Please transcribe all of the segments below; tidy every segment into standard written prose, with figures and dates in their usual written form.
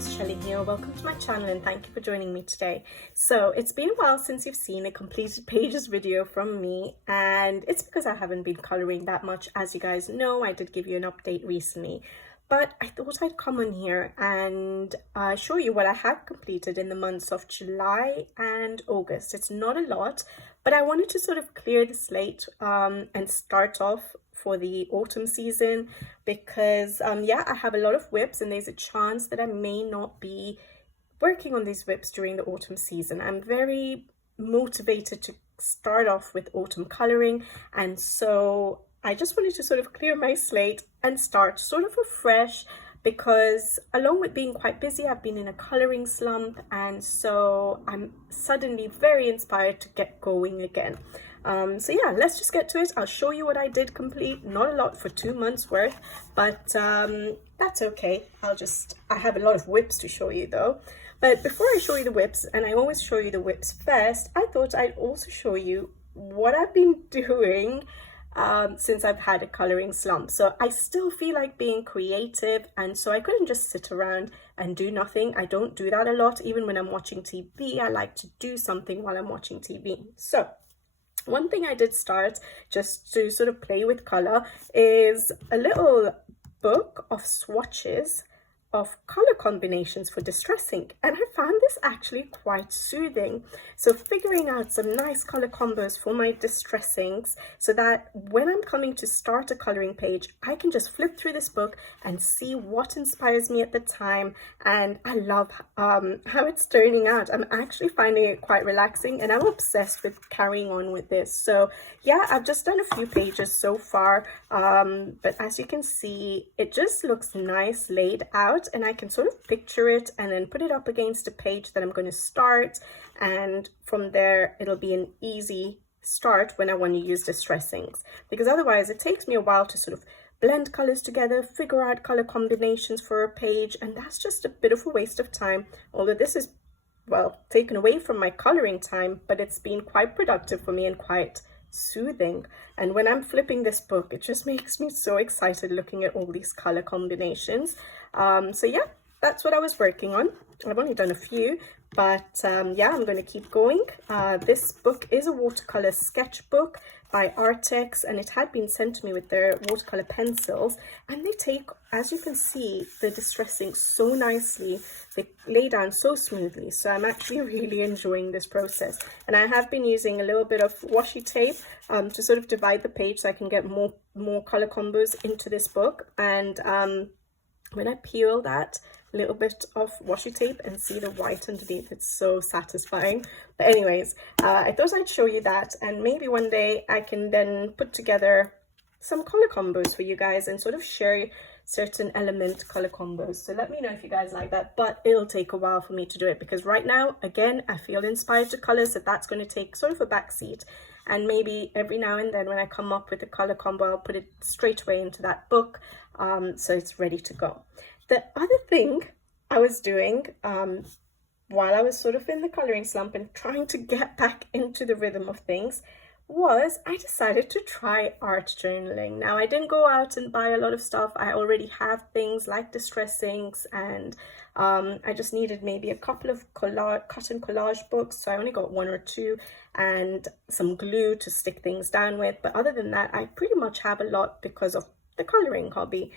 artist Shelley here. Welcome to my channel and thank you for joining me today. So it's been a while since you've seen a completed pages video from me, and it's because I haven't been coloring that much. As you guys know, I did give you an update recently, but I thought I'd come on here and show you what I have completed in the months of July and August. It's not a lot, but I wanted to sort of clear the slate and start off for the autumn season because yeah, I have a lot of whips and there's a chance that I may not be working on these whips during the autumn season. I'm very motivated to start off with autumn coloring, and so I just wanted to sort of clear my slate and start sort of afresh, because along with being quite busy, I've been in a coloring slump, and so I'm suddenly very inspired to get going again. So yeah, let's just get to it. I'll show you what I did complete. Not a lot for 2 months worth, but that's okay. I have a lot of whips to show you though. But before I show you the whips, and I always show you the whips first, I thought I'd also show you what I've been doing since I've had a coloring slump. So I still feel like being creative, and so I couldn't just sit around and do nothing. I don't do that a lot. Even when I'm watching TV, I like to do something while I'm watching TV. So one thing I did start just to sort of play with color is a little book of swatches of color combinations for distressing, and I found this actually quite soothing. So figuring out some nice color combos for my distressings, so that when I'm coming to start a coloring page, I can just flip through this book and see what inspires me at the time. And I love how it's turning out. I'm actually finding it quite relaxing, and I'm obsessed with carrying on with this. So yeah, I've just done a few pages so far, but as you can see, it just looks nice laid out, and I can sort of picture it and then put it up against a page that I'm going to start, and from there it'll be an easy start when I want to use distressings, because otherwise it takes me a while to sort of blend colors together, figure out color combinations for a page, and that's just a bit of a waste of time. Although this is, well, taken away from my coloring time, but it's been quite productive for me and quite soothing. And when I'm flipping this book, it just makes me so excited looking at all these color combinations. So yeah, that's what I was working on. I've only done a few, but yeah, I'm going to keep going. This book is a watercolor sketchbook by Artex, and it had been sent to me with their watercolor pencils, and they take, as you can see, the distressing so nicely. They lay down so smoothly, so I'm actually really enjoying this process. And I have been using a little bit of washi tape to sort of divide the page so I can get more color combos into this book. And when I peel that little bit of washi tape and see the white underneath, it's so satisfying. But anyways, I thought I'd show you that, and maybe one day I can then put together some color combos for you guys and sort of share certain element color combos. So let me know if you guys like that, but it'll take a while for me to do it, because right now, again, I feel inspired to color, so that's going to take sort of a back seat. And maybe every now and then when I come up with a color combo, I'll put it straight away into that book, so it's ready to go. The other thing I was doing while I was sort of in the coloring slump and trying to get back into the rhythm of things was I decided to try art journaling. Now, I didn't go out and buy a lot of stuff. I already have things like distressings, and I just needed maybe a couple of cotton collage books, so I only got 1 or 2, and some glue to stick things down with. But other than that, I pretty much have a lot because of the coloring hobby.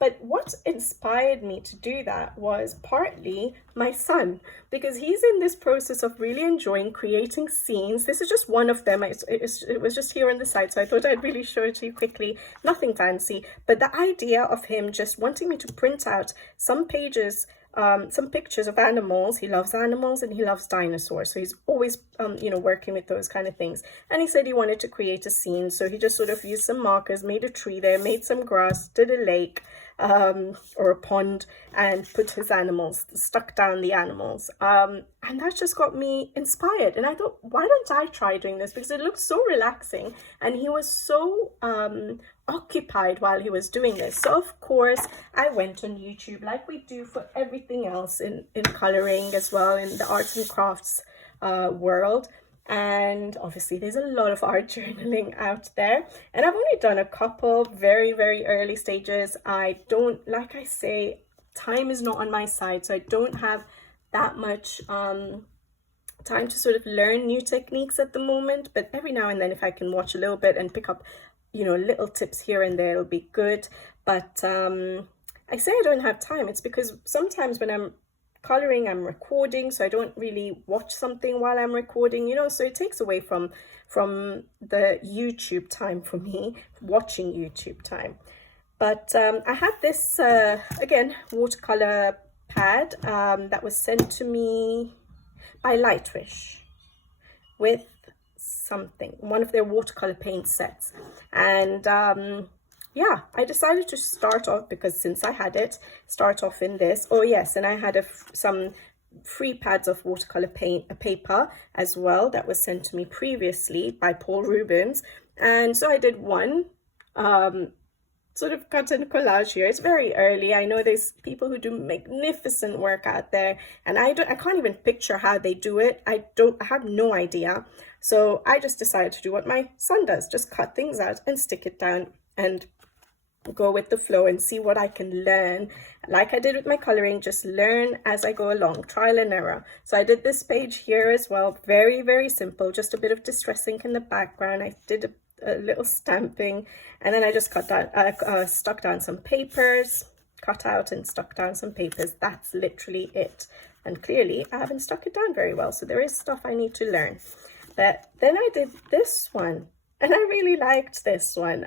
But what inspired me to do that was partly my son, because he's in this process of really enjoying creating scenes. This is just one of them. It was just here on the side, so I thought I'd really show it to you quickly. Nothing fancy, but the idea of him just wanting me to print out some pages, some pictures of animals. He loves animals and he loves dinosaurs, so he's always you know, working with those kind of things. And he said he wanted to create a scene, so he just sort of used some markers, made a tree there, made some grass, did a lake or a pond, and put his animals, stuck down the animals, and that just got me inspired. And I thought, why don't I try doing this, because it looks so relaxing, and he was so occupied while he was doing this. So of course I went on YouTube, like we do for everything else in coloring as well, in the arts and crafts world. And obviously there's a lot of art journaling out there, and I've only done a couple very early stages. I don't, like I say, time is not on my side, so I don't have that much time to sort of learn new techniques at the moment. But every now and then, if I can watch a little bit and pick up, you know, little tips here and there, it'll be good. But I say I don't have time. It's because sometimes when I'm coloring, I'm recording, so I don't really watch something while I'm recording, you know, so it takes away from the YouTube time for me, watching YouTube time. But I had this again watercolor pad that was sent to me by Lightfish with one of their watercolor paint sets. And yeah, I decided to start off, because since I had it, start off in this. Oh yes, and I had some free pads of watercolor paper as well that was sent to me previously by Paul Rubens. And so I did one sort of cut and collage here. It's very early. I know there's people who do magnificent work out there, and I can't even picture how they do it. I have no idea. So I just decided to do what my son does, just cut things out and stick it down and go with the flow and see what I can learn. Like I did with my coloring, just learn as I go along, trial and error. So I did this page here as well, very, very simple, just a bit of distress ink in the background. I did a little stamping, and then I just stuck down some papers, cut out and stuck down some papers. That's literally it. And clearly I haven't stuck it down very well, so there is stuff I need to learn. But then I did this one, and I really liked this one.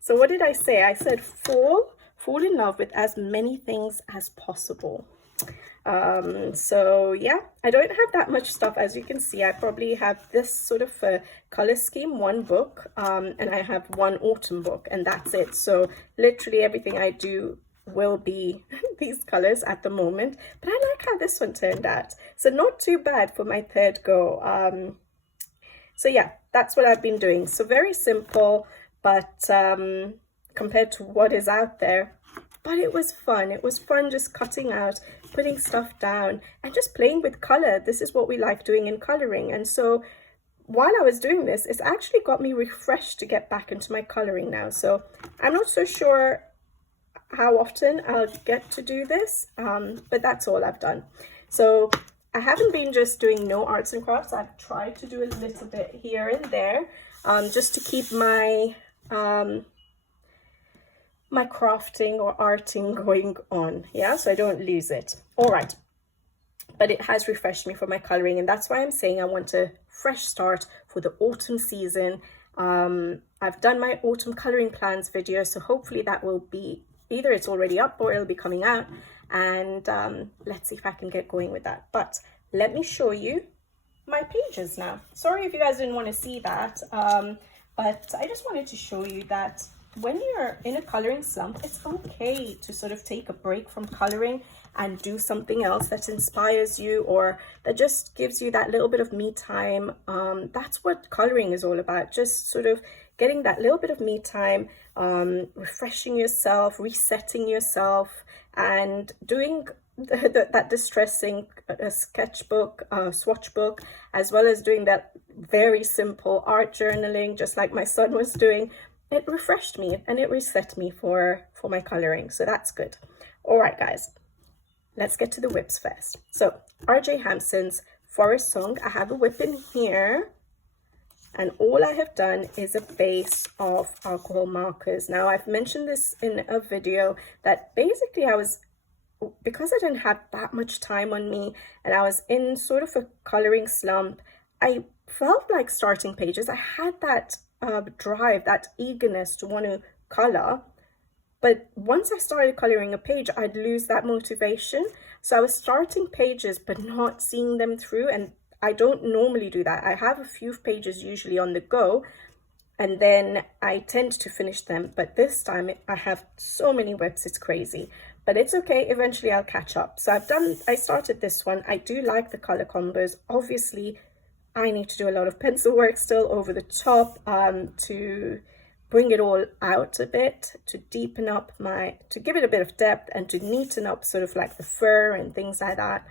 So what did I say? I said fall in love with as many things as possible. So yeah, I don't have that much stuff. As you can see, I probably have this sort of color scheme, one book, and I have one autumn book, and that's it. So literally everything I do will be these colors at the moment. But I like how this one turned out. So not too bad for my third go. So yeah, that's what I've been doing. So very simple, but compared to what is out there. But it was fun. It was fun just cutting out, putting stuff down, and just playing with color. This is what we like doing in coloring. And so while I was doing this, it's actually got me refreshed to get back into my coloring now. So I'm not so sure how often I'll get to do this, but that's all I've done. So I haven't been just doing no arts and crafts. I've tried to do a little bit here and there, just to keep my my crafting or arting going on, yeah, so I don't lose it. All right, but it has refreshed me for my coloring, and that's why I'm saying I want a fresh start for the autumn season. I've done my autumn coloring plans video, so hopefully that will be either it's already up or it'll be coming out, and let's see if I can get going with that. But let me show you my pages now. Sorry if you guys didn't want to see that, but I just wanted to show you that when you're in a coloring slump, it's okay to sort of take a break from coloring and do something else that inspires you, or that just gives you that little bit of me time. That's what coloring is all about, just sort of getting that little bit of me time, refreshing yourself, resetting yourself, and doing that distressing sketchbook, swatch book, as well as doing that very simple art journaling, just like my son was doing. It refreshed me and it reset me for my coloring, so that's good. All right, guys, let's get to the whips first. So RJ Hampson's Forest Song. I have a whip in here, and all I have done is a base of alcohol markers. Now, I've mentioned this in a video that basically because I didn't have that much time on me and I was in sort of a coloring slump, I felt like starting pages. I had that drive, that eagerness to want to color, but once I started coloring a page, I'd lose that motivation. So I was starting pages but not seeing them through, and I don't normally do that. I have a few pages usually on the go, and then I tend to finish them, but this time I have so many whips, it's crazy. But it's okay, eventually I'll catch up. So I started this one. I do like the color combos. Obviously I need to do a lot of pencil work still over the top, to bring it all out a bit, to deepen up to give it a bit of depth and to neaten up sort of like the fur and things like that.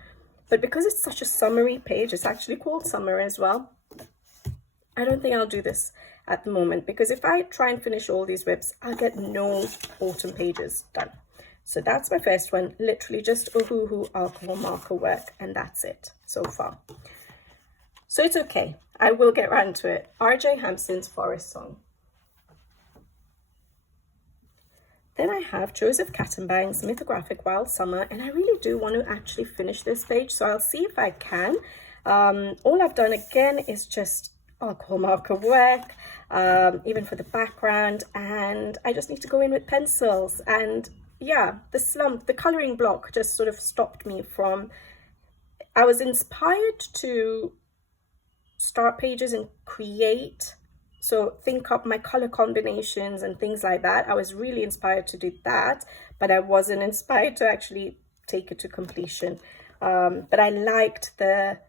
But because it's such a summery page, it's actually called summer as well, I don't think I'll do this at the moment, because if I try and finish all these whips, I'll get no autumn pages done. So that's my first one, literally just Ohuhu alcohol marker work, and that's it so far. So it's okay, I will get round to it. RJ Hampson's Forest Song. Then I have Joseph Kattenbang's Mythographic Wild Summer, and I really do want to actually finish this page, so I'll see if I can. All I've done again is just alcohol marker work, even for the background, and I just need to go in with pencils. And yeah, the coloring block just sort of stopped me from, I was inspired to start pages and create, so think up my color combinations and things like that. I was really inspired to do that, but I wasn't inspired to actually take it to completion. But I liked the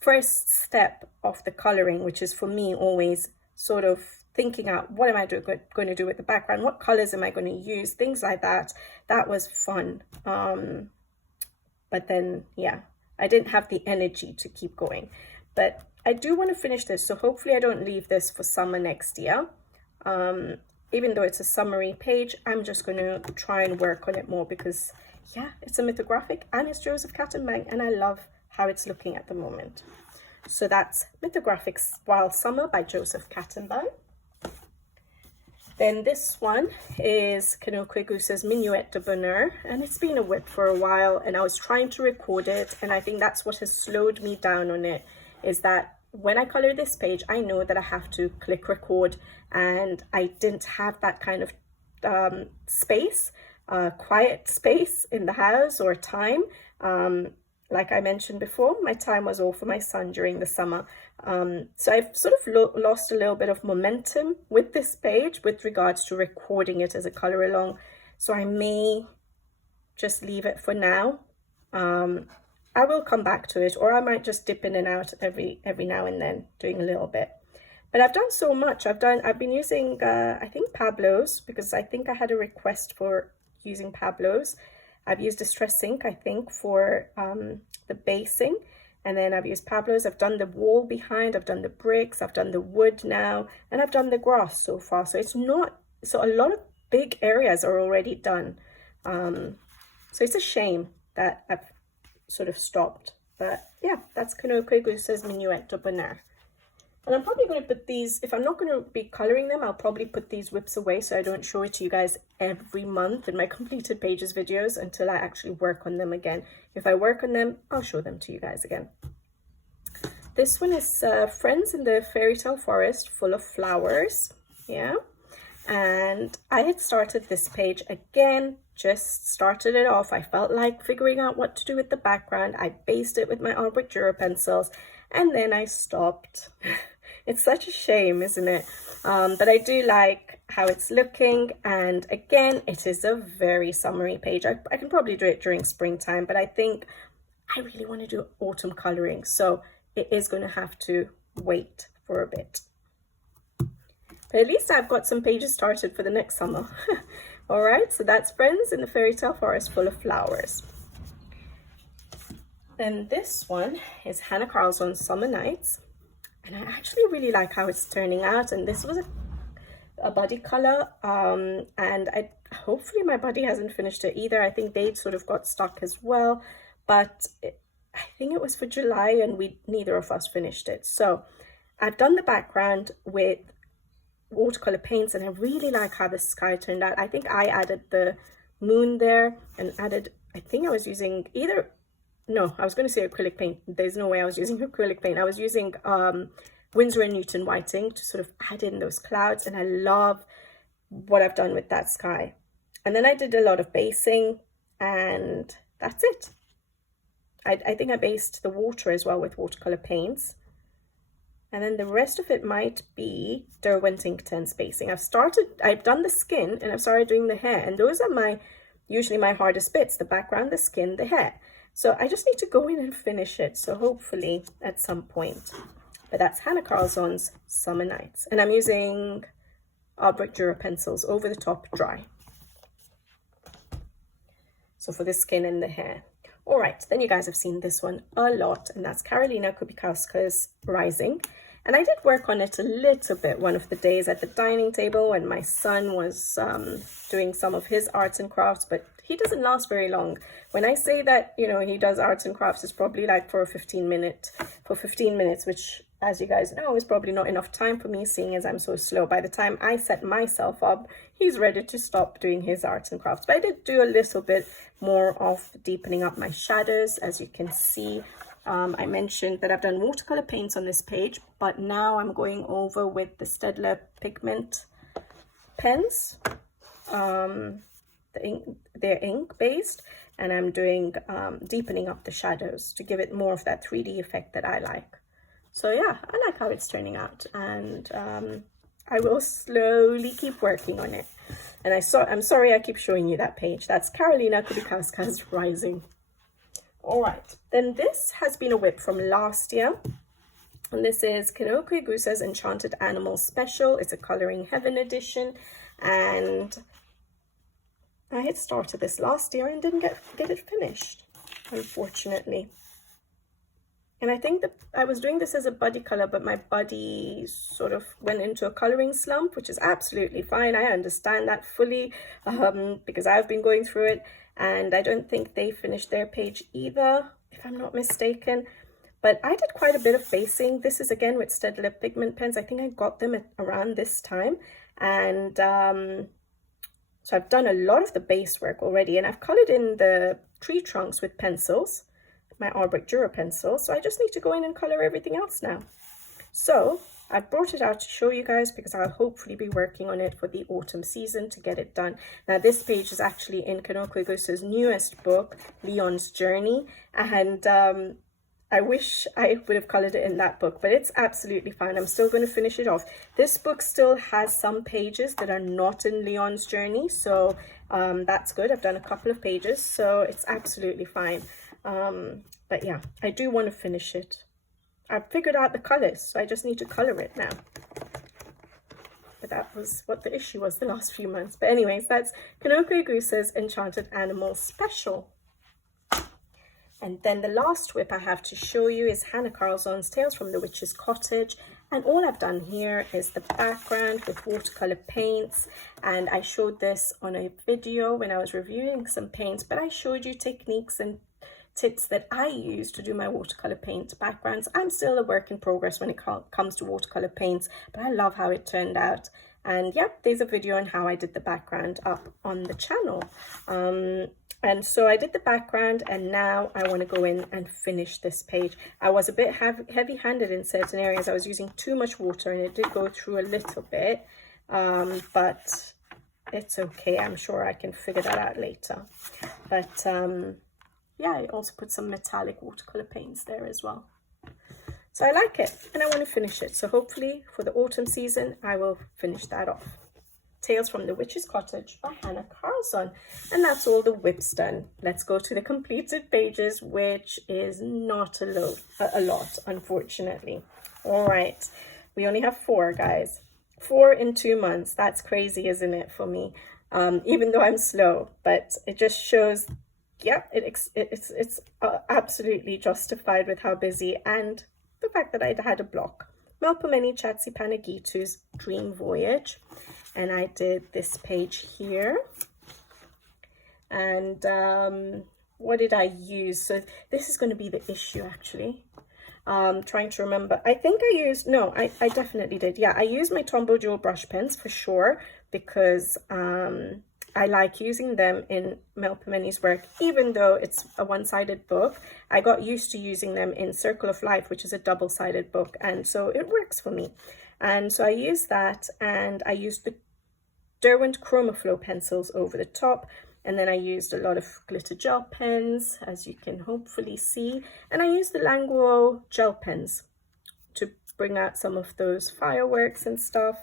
first step of the coloring, which is for me always sort of thinking out, what am I going to do with the background? What colors am I going to use? Things like that. That was fun. But then, yeah, I didn't have the energy to keep going. But I do want to finish this, so hopefully I don't leave this for summer next year. Even though it's a summary page, I'm just going to try and work on it more because, yeah, it's a mythographic and it's Joseph Kattenbang, and I love how it's looking at the moment. So that's Mythographic Wild Summer by Joseph Kattenbang. Then this one is Kanoque Goose's Minuet de Bonheur, and it's been a whip for a while, and I was trying to record it, and I think that's what has slowed me down on it, is that when I color this page, I know that I have to click record, and I didn't have that kind of space, quiet space in the house or time. Like I mentioned before, my time was all for my son during the summer. So I've sort of lost a little bit of momentum with this page with regards to recording it as a color along. So I may just leave it for now. I will come back to it, or I might just dip in and out every now and then, doing a little bit. But I've done so much. I've been using, I think, Pablo's, because I think I had a request for using Pablo's. I've used Distress Ink, I think, for the basing. And then I've used Pablo's. I've done the wall behind, I've done the bricks, I've done the wood now, and I've done the grass so far. So it's not, so a lot of big areas are already done. So it's a shame that I've sort of stopped. But yeah, that's Kanoque Goose's Minuet de Bonheur. And I'm probably going to put these, if I'm not going to be coloring them, I'll probably put these whips away so I don't show it to you guys every month in my completed pages videos until I actually work on them again. If I work on them, I'll show them to you guys again. This one is Friends in the Fairy Tale Forest Full of Flowers. Yeah. And I had started this page again, just started it off. I felt like figuring out what to do with the background. I based it with my Albrecht Dürer pencils, and then I stopped. It's such a shame, isn't it? But I do like how it's looking, and again, it is a very summery page. I can probably do it during springtime, but I think I really want to do autumn coloring, so it is going to have to wait for a bit. But at least I've got some pages started for the next summer. All right, so that's Friends in the Fairy Tale Forest Full of Flowers. Then this one is Hannah Carlson's Summer Nights. And I actually really like how it's turning out. And this was a buddy color. And hopefully my buddy hasn't finished it either. I think they sort of got stuck as well. But I think it was for July and neither of us finished it. So I've done the background with watercolor paints, and I really like how the sky turned out. I think I added the moon there and added, I think I was using no, I was going to say acrylic paint. There's no way I was using acrylic paint. I was using Winsor & Newton whiting to sort of add in those clouds, and I love what I've done with that sky. And then I did a lot of basing, and that's it. I think I based the water as well with watercolor paints. And then the rest of it might be Derwent Inktense basing. I've done the skin, and I've started doing the hair, and those are usually my hardest bits: the background, the skin, the hair. So I just need to go in and finish it. So hopefully at some point. But that's Hannah Carlson's Summer Nights. And I'm using Albrecht Dürer pencils over the top, dry. So for the skin and the hair. All right, then you guys have seen this one a lot, and that's Karolina Kubikowska's Rising. And I did work on it a little bit one of the days at the dining table when my son was doing some of his arts and crafts, but he doesn't last very long. When I say that, you know, he does arts and crafts, it's probably like for 15 minutes, which, as you guys know, is probably not enough time for me, seeing as I'm so slow. By the time I set myself up, he's ready to stop doing his arts and crafts. But I did do a little bit more of deepening up my shadows, as you can see. I mentioned that I've done watercolor paints on this page, but now I'm going over with the Staedtler pigment pens. They're ink based, and I'm doing deepening up the shadows to give it more of that 3D effect that I like. So yeah, I like how it's turning out, and I will slowly keep working on it. And I'm sorry I keep showing you that page. That's Karolina Kulikowska's Rising. All right, then this has been a whip from last year, and this is Kinoko Igusa's Enchanted Animals Special. It's a Coloring Heaven edition, and I had started this last year and didn't get it finished, unfortunately. And I think that I was doing this as a buddy color, but my buddy sort of went into a coloring slump, which is absolutely fine. I understand that fully, because I've been going through it, and I don't think they finished their page either, if I'm not mistaken. But I did quite a bit of basing. This is again with Staedtler pigment pens. I think I got them at around this time, and so I've done a lot of the base work already, and I've colored in the tree trunks with pencils, my Artwork Dura pencil. So I just need to go in and color everything else now. So I brought it out to show you guys, because I'll hopefully be working on it for the autumn season to get it done. Now this page is actually in Kinoko Igusa's newest book, Leon's Journey, and I wish I would have colored it in that book, but it's absolutely fine. I'm still going to finish it off. This book still has some pages that are not in Leon's Journey, so that's good. I've done a couple of pages, so it's absolutely fine. But yeah, I do want to finish it. I've figured out the colors, so I just need to color it now. But that was what the issue was the last few months. But anyways, that's Kinoko Igusa's Enchanted Animals Special. And then the last whip I have to show you is Hannah Carlson's Tales from the Witch's Cottage. And all I've done here is the background with watercolor paints. And I showed this on a video when I was reviewing some paints, but I showed you techniques and tips that I use to do my watercolor paint backgrounds. I'm still a work in progress when it comes to watercolor paints, but I love how it turned out. And yeah, there's a video on how I did the background up on the channel. And so I did the background, and now I want to go in and finish this page. I was a bit heavy-handed in certain areas. I was using too much water, and it did go through a little bit, but it's okay. I'm sure I can figure that out later. But yeah, I also put some metallic watercolor paints there as well. So I like it, and I want to finish it. So hopefully for the autumn season, I will finish that off. Tales from the Witch's Cottage by Hannah Carlson. And that's all the whips done. Let's go to the completed pages, which is not a lot, unfortunately. All right, we only have 4, guys. 4 in 2 months. That's crazy, isn't it, for me? Even though I'm slow, but it just shows, yeah, it's absolutely justified with how busy and the fact that I had a block. Melpomene Chatsipanagitu's Dream Voyage. And I did this page here. And what did I use? So this is going to be the issue, actually. Trying to remember. I think I used, no, I definitely did. Yeah, I used my Tombow Jewel brush pens for sure, because I like using them in Melpomene's work, even though it's a one-sided book. I got used to using them in Circle of Life, which is a double-sided book, and so it works for me. And so I used that, and I used the Derwent Chromaflow pencils over the top, and then I used a lot of glitter gel pens, as you can hopefully see, and I used the Languo gel pens to bring out some of those fireworks and stuff,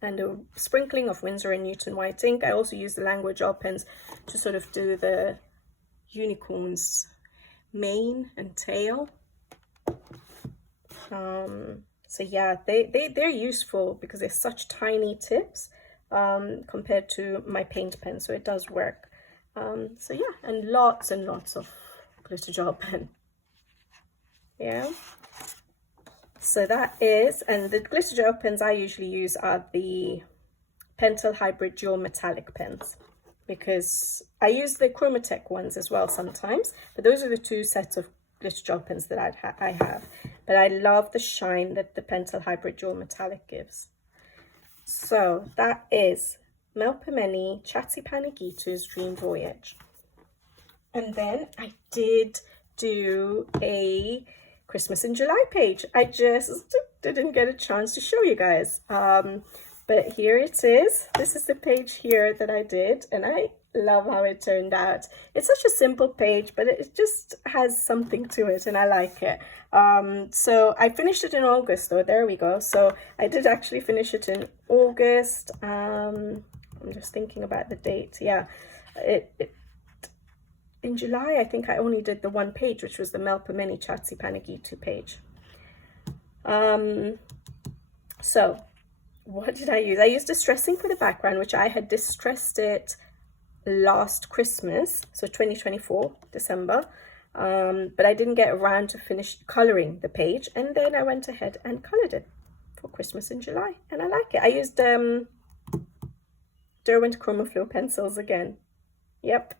and a sprinkling of Winsor & Newton white ink. I also used the Languo gel pens to sort of do the unicorn's mane and tail. So yeah, they're useful because they're such tiny tips compared to my paint pen, so it does work. So yeah, and lots of glitter gel pen. Yeah. So that is, and the glitter gel pens I usually use are the Pentel Hybrid Dual Metallic pens. because I use the Chromatech ones as well sometimes, but those are the two sets of glitter gel pens that I have. But I love the shine that the Pentel Hybrid Dual Metallic gives. So that is Melpomene Chatsi Panagitu's Dream Voyage. And then I did do a Christmas in July page. I just didn't get a chance to show you guys. But here it is. This is the page here that I did, and I love how it turned out. It's such a simple page, but it just has something to it, and I like it. So I finished it in August, though. There we go. So I did actually finish it in August. I'm just thinking about the date. Yeah, in July, I think I only did the one page, which was the Melpomene Chatsi Panagitu page. So what did I use? I used distressing for the background, which I had distressed it last Christmas, so 2024 December, but I didn't get around to finish coloring the page, and then I went ahead and colored it for Christmas in July, and I like it. I used Derwent Chromaflow pencils again. Yep,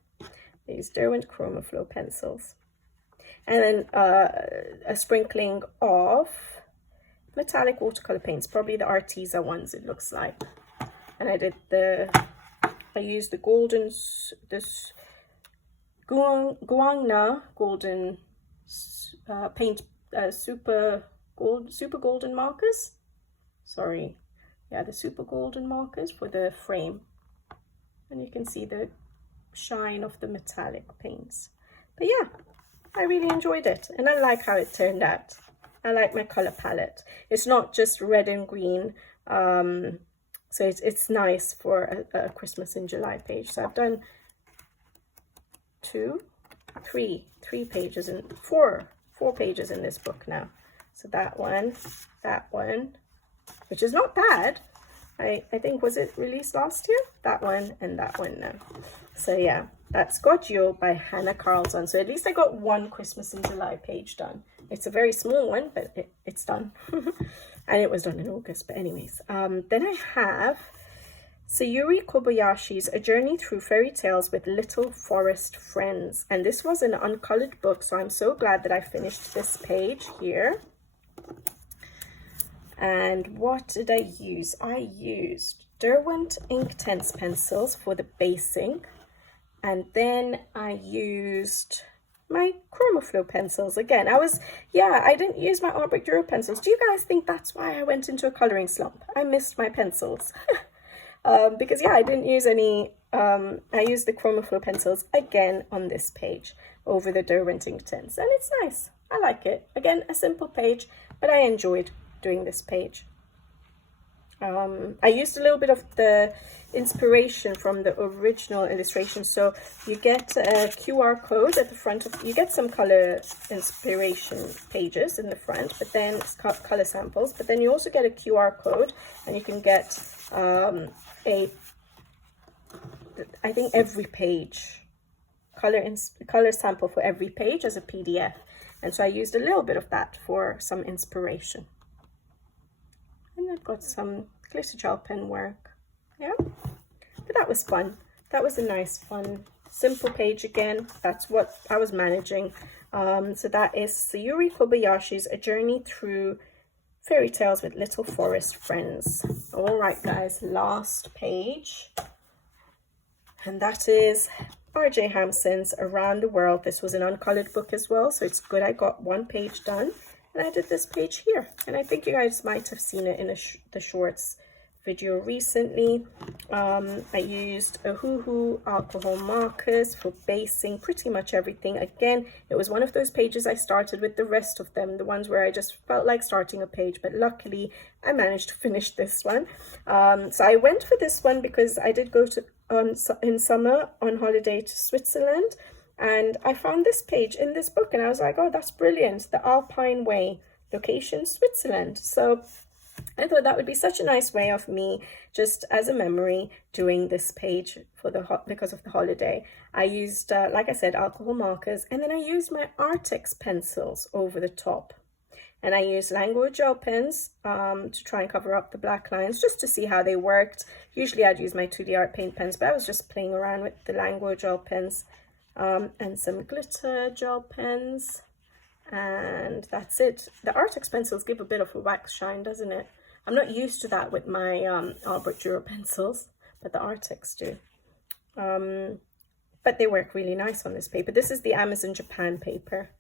I used Derwent Chromaflow pencils, and then a sprinkling of metallic watercolor paints, probably the Arteza ones, it looks like. And I used the golden, this Guangna golden paint, super golden markers. Sorry, yeah, the super golden markers for the frame. And you can see the shine of the metallic paints. But yeah, I really enjoyed it, and I like how it turned out. I like my color palette. It's not just red and green, so it's nice for a Christmas in July page. So I've done three pages and four pages in this book now. So that one, which is not bad. I think, was it released last year? That one and that one now. So yeah, that's Scorgio by Hannah Carlson. So at least I got one Christmas in July page done. It's a very small one, but it's done. And it was done in August. But anyways, then I have Sayuri Kobayashi's A Journey Through Fairy Tales with Little Forest Friends. And this was an uncolored book, so I'm so glad that I finished this page here. And what did I use? I used Derwent Inktense pencils for the basing. And then I used my Chromaflow pencils again. I didn't use my Artwork Duro pencils. Do you guys think that's why I went into a coloring slump? I missed my pencils. Because yeah, I didn't use any, I used the Chromaflow pencils again on this page over the Derwent Inktense, and it's nice. I like it. Again, a simple page, but I enjoyed doing this page. I used a little bit of the inspiration from the original illustration. So you get a QR code at the front of, you get some color inspiration pages in the front, but then it's color samples, but then you also get a QR code, and you can get I think every page, color sample for every page as a PDF. And so I used a little bit of that for some inspiration. And I've got some glitter gel pen work. Yeah, but that was fun. That was a nice, fun, simple page again. That's what I was managing. So that is Sayuri Kobayashi's A Journey Through Fairy Tales with Little Forest Friends. All right, guys, last page. And that is R.J. Hampson's Around the World. This was an uncolored book as well, so it's good I got one page done. And I did this page here. And I think you guys might have seen it in the shorts video recently. I used a Hoo alcohol markers for basing pretty much everything. Again, it was one of those pages I started with the rest of them, the ones where I just felt like starting a page, but luckily I managed to finish this one. So I went for this one because I did go to in summer on holiday to Switzerland, and I found this page in this book, and I was like, oh, that's brilliant. The Alpine Way, location Switzerland. So I thought that would be such a nice way of me, just as a memory, doing this page for because of the holiday. I used, like I said, alcohol markers, and then I used my Artex pencils over the top. and I used language gel pens to try and cover up the black lines just to see how they worked. Usually I'd use my 2D art paint pens, but I was just playing around with the language gel pens and some glitter gel pens, and that's it. The Artex pencils give a bit of a wax shine, doesn't it? I'm not used to that with my Albert Dura pencils, but the Artex do. But they work really nice on this paper. This is the Amazon Japan paper,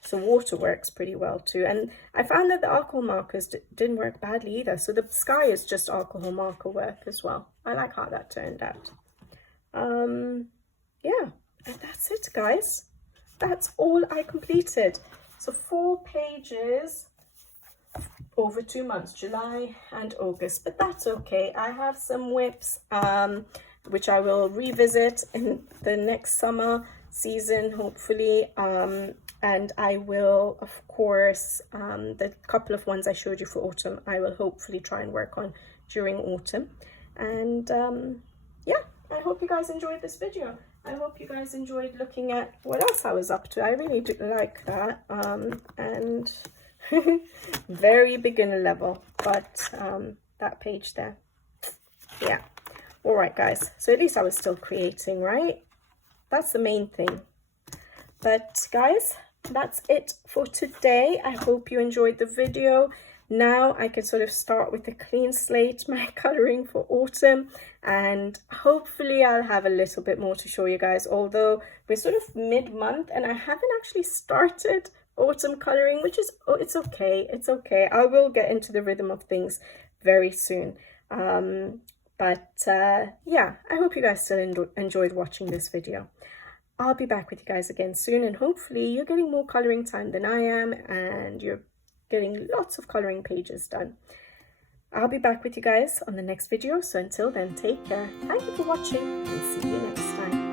so water works pretty well too. And I found that the alcohol markers didn't work badly either. So the sky is just alcohol marker work as well. I like how that turned out. Yeah, and that's it, guys. That's all I completed. So 4 pages over 2 months, July and August, but that's okay. I have some whips which I will revisit in the next summer season, hopefully, and I will, of course, the couple of ones I showed you for autumn, I will hopefully try and work on during autumn. And yeah, I hope you guys enjoyed this video. I hope you guys enjoyed looking at what else I was up to. I really do like that, and very beginner level, but that page there, yeah. All right, guys, so at least I was still creating, right? That's the main thing. But guys, that's it for today. I hope you enjoyed the video. Now I can sort of start with a clean slate, my coloring for autumn, and hopefully I'll have a little bit more to show you guys, although we're sort of mid-month and I haven't actually started autumn coloring, which is, oh, it's okay, it's okay. I will get into the rhythm of things very soon. But yeah, I hope you guys still enjoyed watching this video. I'll be back with you guys again soon, and hopefully you're getting more coloring time than I am, and you're getting lots of coloring pages done. I'll be back with you guys on the next video, so until then, take care. Thank you for watching, and see you next time.